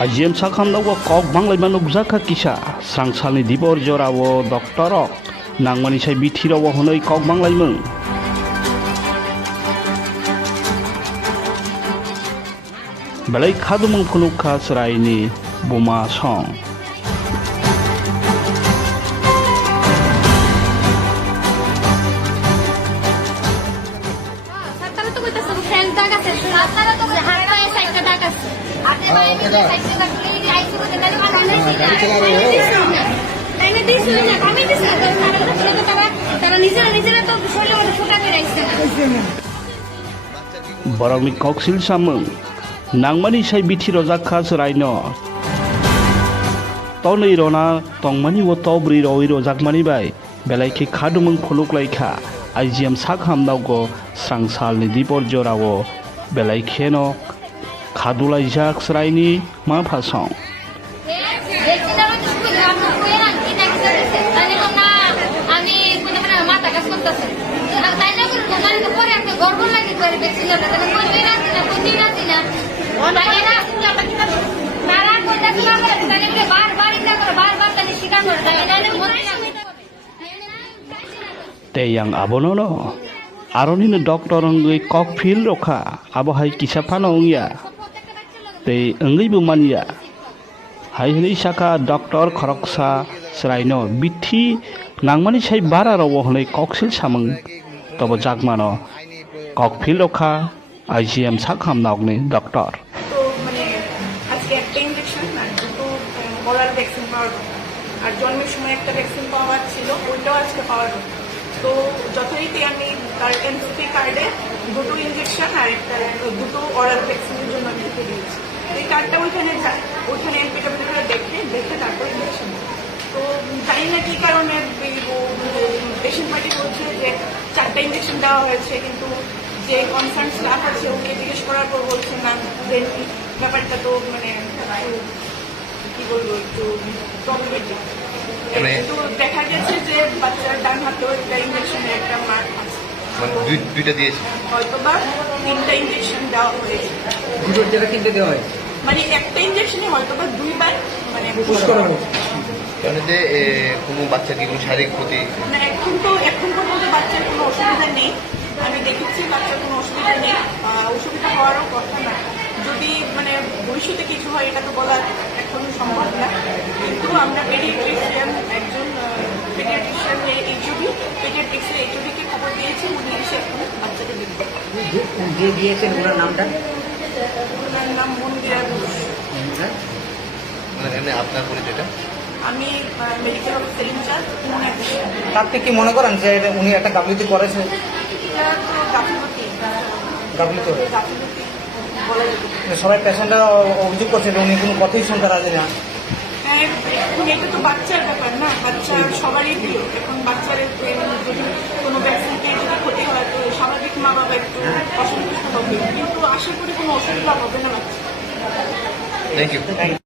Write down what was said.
IGM sakhamdago kok banglaimano bujaka kisa srangsalni dibor jorao doktorok nangmani sai bithirawo honoi kok banglaimung belai khadumung phunukha sraini buma song Barangni koksil samung nangmani sai bithiro jakha sraino tonei rona tongmani wo tobri roi rojakmani bai belaiki khadumung phuluklaikha IGM sakhamdago srangsalni dipor jorao belaikeno khadulaijak sraini ma phasong te yang abonono aroni doctor ngai kok fil rokha abohai kisa phano ya te ngai bu mania hai hini saka doctor khoroksa sraino bithi nangmani sai bara rawo honai koksil samung tobo jakmano kok fil rokha IGM sakhamnagni doctor তো মানে আজকে একটা injection আর দুটো oral vaccine পাওয়া আর জন্মের সময় একটা vaccine পাওয়া ছিল ওইটাও আজকে পাওয়া গেল তো যথারীতি আমি তার এনসিপি কার্ডে দুটো ইনজেকশন আর একটা দুটো ওরাল ভ্যাকসিনের জন্য আমি লিখে দিয়েছি এই কার্ডটা ওইখানে যায় ওইখানে এনপিডব্লিউ করে দেখে তারপর ইনজেকশন তো জানি না কি কারণে পেশেন্ট পার্টি বলছে যে 4টা ইনজেকশন দেওয়া হয়েছে কিন্তু যে কনসার্ন স্টাফ আছে ওকে জিজ্ঞেস করার পর বলছে না ব্যাপারটা তো মানে কি বলবো একটু প্রবলেমেটিক কিন্তু দেখা গেছে যে বাচ্চার ডান হাতেও একটা ইঞ্জেকশনের একটা মার্ক আছে দুইটা দিয়েছে হয়তো বা 3টা ইঞ্জেকশন দেওয়া হয়েছে দুটোর জায়গায় 3টে দেওয়া হয়েছে মানে একটা ইঞ্জেকশনে হয়তো বা 2বার মানে পুশ করা হয়েছে কারণ যে কোনো বাচ্চার কি কোনো শারীরিক ক্ষতি না এখন পর্যন্ত বাচ্চার কোনো অসুবিধা নেই আমি দেখেছি বাচ্চার কোনো অসুবিধা নেই অসুবিধা হওয়ারও কথা না যদি মানে ভবিষ্যতে কিছু হয় এটা তো বলা এখন সম্ভব না কিন্তু আমরা পেডিয়াট্রিশিয়ান একজন পেডিয়াট্রিশিয়ান পেডিয়াট্রিক্সের এইচওডিকে খবর দিয়েছি উনি এসে এখন বাচ্চাকে দেখবেন যে দিয়েছেন ওনার নামটা ওনার নাম মন্দিরা ঘোষ মানে আপনার পরিচয়টা আমি মেডিকেল অফিসার ইনচার্জ আপনি কি মনে করেন যে উনি একটা গাফিলতি করেছে গাফিলতি বলা যাবে সবাই পেশেন্টরা অভিযোগ করছে যে উনি কোনো কথাই শুনতে রাজি না এখন এটা তো বাচ্চার ব্যাপার না বাচ্চা সবারই প্রিয় এখন বাচ্চার যদি কোনো ভ্যাকসিন পেয়ে যদি ক্ষতি হয় তো স্বাভাবিক মা বাবা একটু অসন্তুষ্ট হবে কিন্তু আশা করি কোনো অসুবিধা হবে না বাচ্চা থ্যাংক ইউ